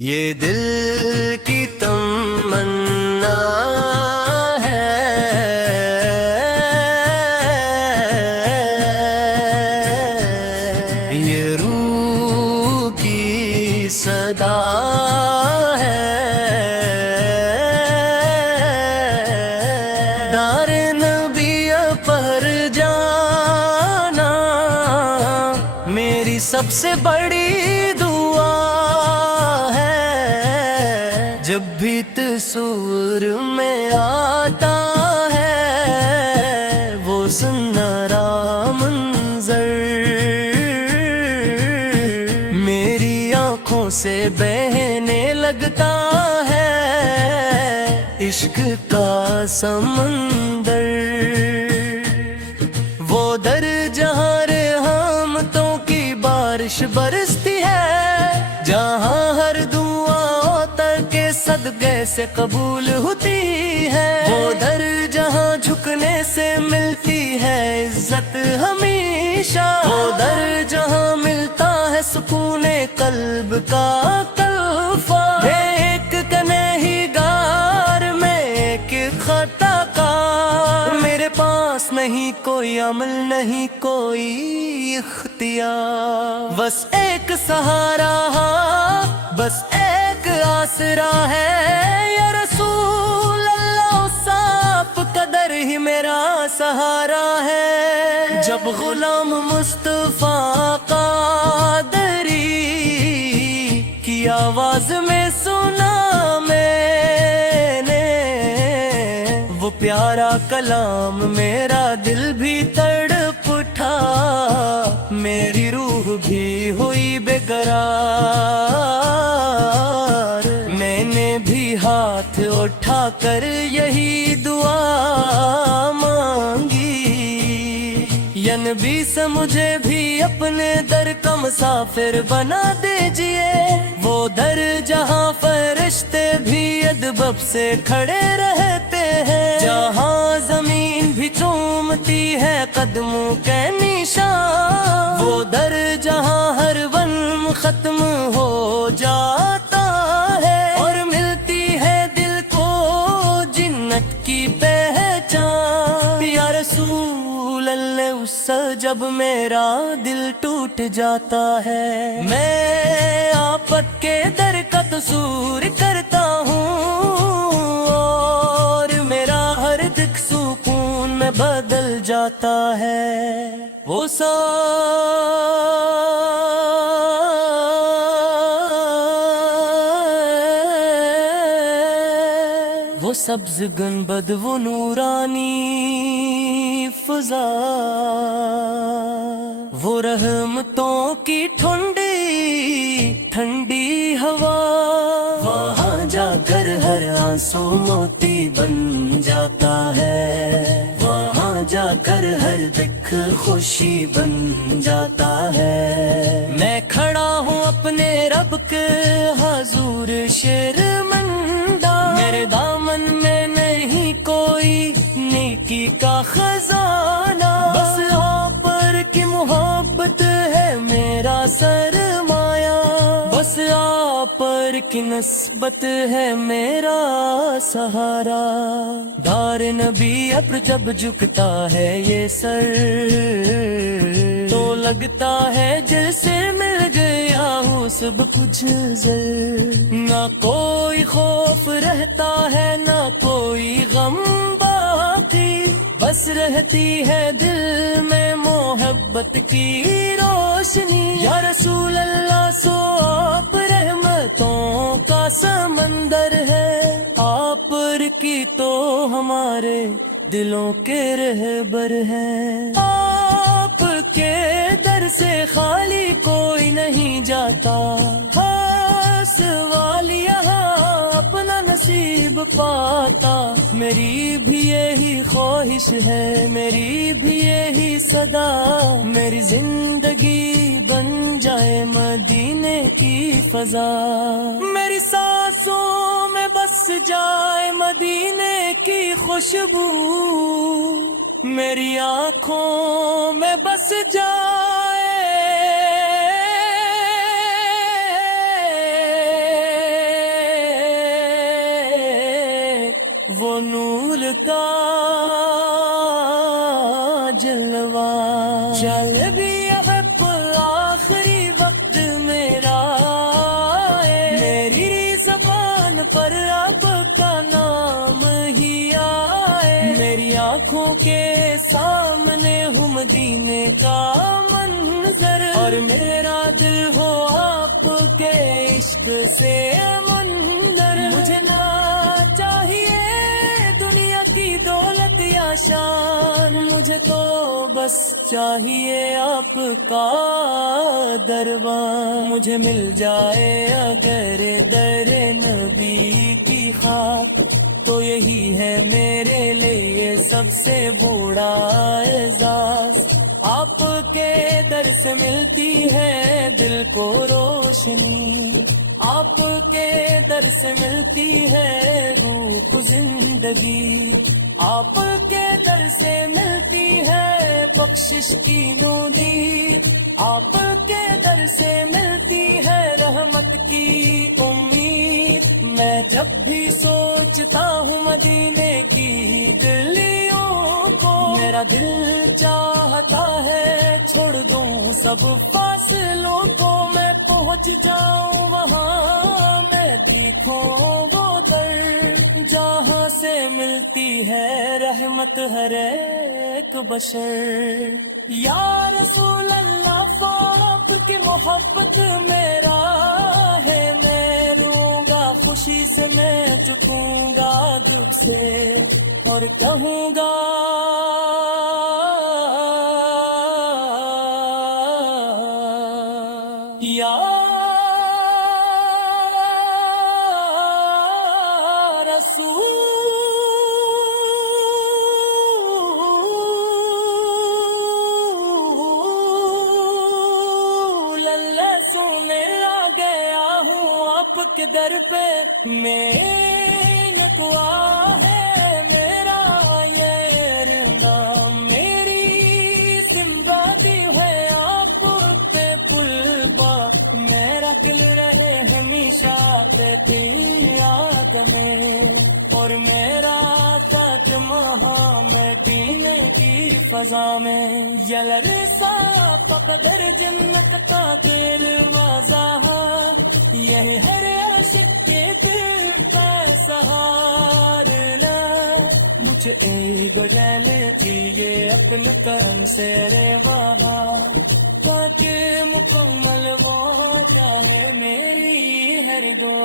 یہ دل کی تمنا ہے، یہ روح کی صدا ہے، دار نبی پر جانا میری سب سے بڑی دعا ہے۔ جب بھی تصور میں آتا ہے وہ سنہرا منظر، میری آنکھوں سے بہنے لگتا ہے عشق کا سمندر۔ وہ در جہاں رحمتوں کی بارش برستی ہے، جہاں ہر دعا کے صدقے سے قبول ہوتی ہے، وہ در جہاں جھکنے سے ملتی ہے عزت ہمیشہ، وہ در جہاں ملتا ہے سکون قلب کا کلفہ۔ ایک کنہیگار میں ایک خطا کار، میرے پاس نہیں کوئی عمل نہیں کوئی اختیار، بس ایک سہارا، بس ایک آسرا ہے یا رسول اللہ، اس آپ قدر ہی میرا سہارا ہے۔ جب غلام مصطفیٰ قادری کی آواز میں سنا میں نے وہ پیارا کلام، میرا دل بھی تڑپ اٹھا، میری روح بھی ہوئی بے قرار، میں نے بھی ہاتھ اٹھا کر یہی دعا مانگی، یا نبی سے مجھے بھی اپنے در کا مسافر بنا دیجئے، وہ در جہاں فرشتے بھی ادب سے کھڑے رہتے ہیں، جہاں زمین بھی چومتی ہے قدموں کے نشان، وہ در جہاں ہر ون ختم ہو جاتا ہے اور ملتی ہے دل کو جنت کی پہچان۔ یا رسول اللہ، اس سے جب میرا دل ٹوٹ جاتا ہے، میں آفت کے در کا تصور کرتا ہوں اور میرا ہر دکھ سکون میں بدل جاتا ہے۔ وہ سبز گنبد، وہ نورانی فضا، وہ رحمتوں کی ٹھنڈی ٹھنڈی ہوا، وہاں جا کر ہر آنسو موتی بن جاتا ہے، وہاں جا کر ہر دکھ خوشی بن جاتا ہے۔ میں کھڑا ہوں اپنے رب کے حضور شرمندہ، میرے دامن میں نہیں کوئی نیکی کا خزانہ، بس آپ پر کی محبت ہے میرا سرمایہ، بس آپ پر کی نسبت ہے میرا سہارا۔ دار نبی اب جب جھکتا ہے یہ سر، تو لگتا ہے جیسے مل گیا ہو سب کچھ زر، نہ کوئی خوف رہتا ہے نہ کوئی غم باقی، بس رہتی ہے دل میں محبت کی روشنی۔ یا رسول اللہ، سو آپ رحمتوں کا سمندر ہے، آپ پر کی تو ہمارے دلوں کے رہبر ہیں، آپ کے در سے خالی کوئی نہیں جاتا، ہر سوال یہاں اپنا نصیب پاتا۔ میری بھی یہی خواہش ہے، میری بھی یہی صدا، میری زندگی بن جائے مدینے کی فضا، میری سانسوں میں بس جائے مدینے کی خوشبو، میری آنکھوں میں بس جائے وہ نور کا جلوہ، چل بھی اب آخری وقت میرا ہے، میری زبان پر اب کا نام ہی آئے، میری آنکھوں کے سامنے ہو مدینے کا منظر، اور میرا دل ہو آپ کے عشق سے منظر، مجھے نہ چاہیے دنیا کی دولت یا شان، مجھے تو بس چاہیے آپ کا دربار، مجھے مل جائے اگر در نبی کی خاک، تو یہی ہے میرے لیے سب سے بڑا اعزاز، آپ کے در سے ملتی ہے دل کو روشنی، آپ کے در سے ملتی ہے روح کو زندگی، آپ کے در سے ملتی ہے بخشش کی نودی، آپ کے در سے ملتی ہے رحمت کی امید، میں جب بھی سوچتا ہوں مدینے کی گلیوں کو، میرا دل چاہتا ہے چھوڑ دوں سب فاصلوں کو، میں پہنچ جاؤں وہاں، میں دیکھوں وہ در جہاں سے ملتی ہے رحمت ہر ایک بشر، یا رسول اللہ آپ کی محبت میرا ہے، میں روں گا خوشی سے، میں جھکوں گا دکھ سے، اور کہوں گا یا رسول اللہ، سونے لا گیا ہوں آپ کے در پہ، میں یکوا ہے میرا یہ نام، میری سمبادی ہے آپ پہ پل با، میرا دل رہے ہمیشہ تیری یاد میں، اور میرا تاج مہاں میں پینے کی فضا میں، یلرسا پقدر جنت کا دروازہ، یہی ہر عاشق کے دل کا سہارنا، مجھے ایک گجل چاہیے اپنے کرم سے رے وہاں، تاکہ مکمل ہو جائے میری ہر دعا۔